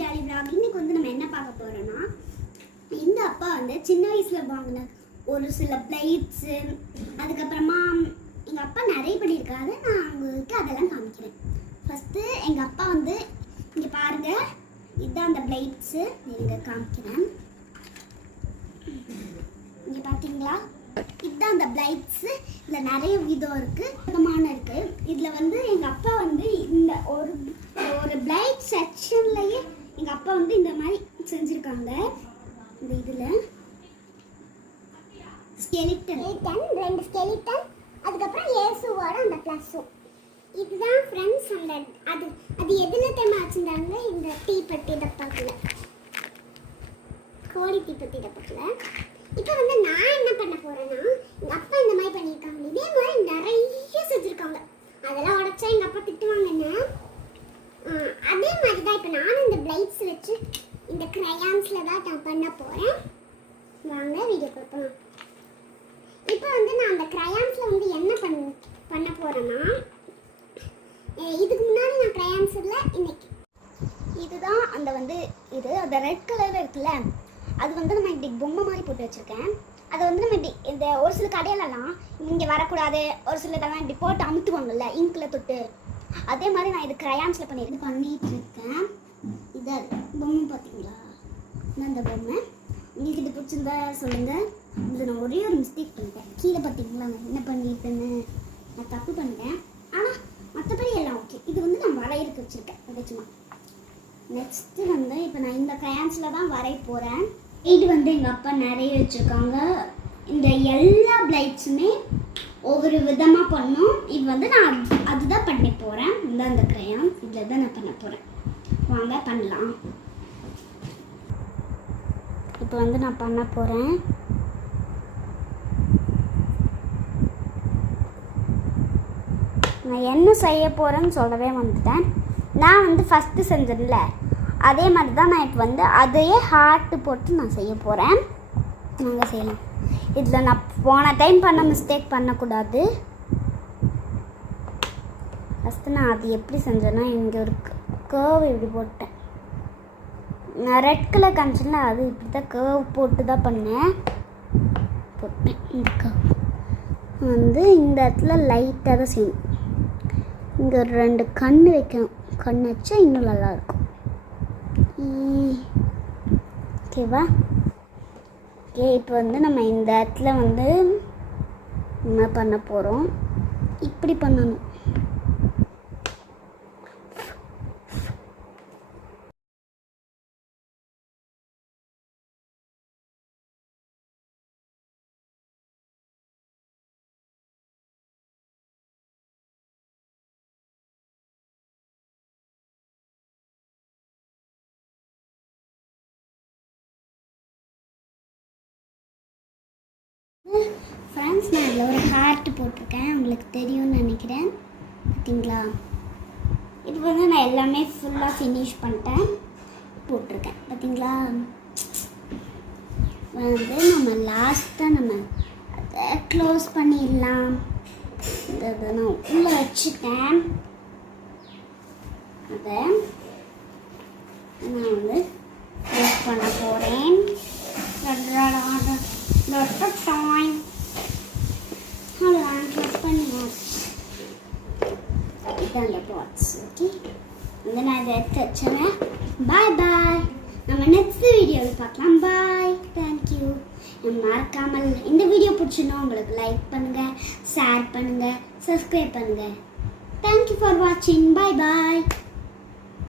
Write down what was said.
Tally vlog. இன்னைக்கு வந்து நம்ம என்ன பார்க்க போறோம்னா, இந்த அப்பா வந்து சின்ன வயசுல வாங்கின ஒரு சில பிளேட்ஸ், அதுக்கப்புறமா எங்க அப்பா நிறைய பண்ணியிருக்காரு. நான் உங்களுக்கு அதெல்லாம் காமிக்கிறேன். ஃபர்ஸ்ட் எங்க அப்பா வந்து இங்க பாருங்க, இதுதான் அந்த பிளேட்ஸ். நீங்க காமிக்கிறேன். இங்க பாத்தீங்களா, இதுதான் அந்த பிளேட்ஸ். இதுல நிறைய விதம் இருக்கு, விதமான இருக்கு. இதுல வந்து எங்க அப்பா வந்து இந்த ஒரு பிளேட் செக்ஷன்லயே எங்க அப்பா வந்து இந்த மாதிரி செஞ்சிருக்காங்க. இந்த இதுல ஸ்கெலிட்டன், ரெண்டு ஸ்கெலிட்டன், அதுக்கப்புறம் இயேசுவோட அந்த பிளஸும். இதுதான் ஃப்ரெண்ட்ஸ் அந்த அது எதுல தெரியுமா வச்சிருந்தாங்க, இந்த தீப்பெட்டி டப்பாக்குள்ள, கோழி தீப்பெட்டி டப்பாக்குள்ள. இப்போ வந்து நான் என்ன பண்ண போறேன்னா, எங்க அப்பா இந்த மாதிரி பண்ணியிருக்காங்க, இதே மாதிரி நிறைய செஞ்சிருக்காங்க. அதெல்லாம் உடைச்சா எங்க அப்பா திட்டுவாங்க என்ன. அதே மாதிரி தான் இப்போ நானும் இந்த பிளேட்ஸ் வச்சு இந்த கிரையான்ஸ்ல தான் நான் பண்ண போறேன். வாங்க வீடியோ பார்ப்போம். இப்போ வந்து நான் அந்த கிரையான்ஸ்ல வந்து என்ன பண்ண போறேன்னா, இதுக்கு முன்னாடி நான் கிரையான்ஸ்ல இன்னைக்கு இதுதான் அந்த வந்து இது அந்த ரெட் கலர்ல இருக்குல்ல, அது வந்து நம்ம இப்படி பொம்மை மாதிரி போட்டு வச்சிருக்கேன். அதை வந்து நம்ம இப்படி இந்த ஒரு சில கடையிலலாம் இங்கே வரக்கூடாது, ஒரு சில இதெல்லாம் இப்படி போட்டு அமுத்துவாங்கல்ல இங்கில் தொட்டு, அதே மாதிரி நான் இது கிரையான்ஸில் பண்ணிட்டு இருக்கேன். இது பொம்மை பார்த்தீங்களா, அந்த பொம்மை உங்களுக்கு இது பிடிச்சிருந்தா சொல்லுங்கள். இது நான் ஒரே ஒரு மிஸ்டேக் பண்ணிட்டேன். கீழே பார்த்தீங்களா என்ன பண்ணிட்டேன்னு, நான் தப்பு பண்ணிட்டேன். ஆனால் மற்றபடி எல்லாம் ஓகே. இது வந்து நான் வரையறுக்கு வச்சுருக்கேன். அது சும்மா நெக்ஸ்ட்டு வந்து இப்போ நான் இந்த கிரையான்ஸில் தான் வரைய போகிறேன். இது வந்து எங்கள் அப்பா நிறைய வச்சுருக்காங்க. இந்த எல்லா பிளேட்ஸுமே ஒவ்வொரு விதமாக பண்ணோம். இது வந்து நான் அதுதான் பண்ணி போகிறேன். இந்த அந்த கிரையான் இதில் தான் நான் பண்ண போகிறேன். வாங்க பண்ணலாம். இப்போ வந்து நான் பண்ண போகிறேன். நான் என்ன செய்ய போகிறேன்னு சொல்லவே வந்துட்டேன். நான் வந்து ஃபஸ்ட்டு செஞ்சதில்ல, அதே மாதிரி தான் நான் இப்போ வந்து அதையே ஹார்ட்டு போட்டு நான் செய்ய போகிறேன். நாங்கள் செய்யலாம். இதில் நான் போன டைம் பண்ண மிஸ்டேக் பண்ணக்கூடாது. ஃபஸ்ட்டு நான் அது எப்படி செஞ்சேன்னா, இங்கே ஒரு கர்வ் இப்படி போட்டேன். நான் ரெட் கலர் காமிச்சேன்ல, அது இப்படி தான் கர்வ் போட்டு தான் போட்டேன். இந்த கர்வ் வந்து இந்த இடத்துல லைட்டாக தான் செய்யணும். இங்கே ஒரு 2 கண் வைக்கணும். கண் வச்சா இன்னும் நல்லாயிருக்கும். ஓகேவா? ஓகே, இப்போ வந்து நம்ம இந்த இடத்துல வந்து என்ன பண்ண போகிறோம், இப்படி பண்ணணும். ஃப்ரெண்ட்ஸ், நான் அதில் ஒரு ஹார்ட் போட்டிருக்கேன், உங்களுக்கு தெரியும்னு நினைக்கிறேன். பார்த்தீங்களா? இது வந்து நான் எல்லாமே ஃபுல்லாக ஃபினிஷ் பண்ணிட்டேன், போட்டிருக்கேன். பார்த்தீங்களா? வந்து நம்ம லாஸ்ட்டாக நம்ம அதை க்ளோஸ் பண்ணிடலாம். இதை நான் உள்ளே வச்சுட்டேன். அதை நான் வந்து க்ளோஸ் பண்ண போகிறேன். இதான் பாட்ஸ். ஓகே, வந்து நான் இதை எடுத்து வச்சேன். பாய் பாய். நம்ம நெக்ஸ்ட் வீடியோவில் பார்க்கலாம். பாய், தேங்க்யூ. மறக்காமல் இந்த வீடியோ பிடிச்சிருந்தா உங்களுக்கு லைக் பண்ணுங்கள், ஷேர் பண்ணுங்கள், சப்ஸ்கிரைப் பண்ணுங்கள். தேங்க்யூ ஃபார் வாட்சிங். பாய் பாய்.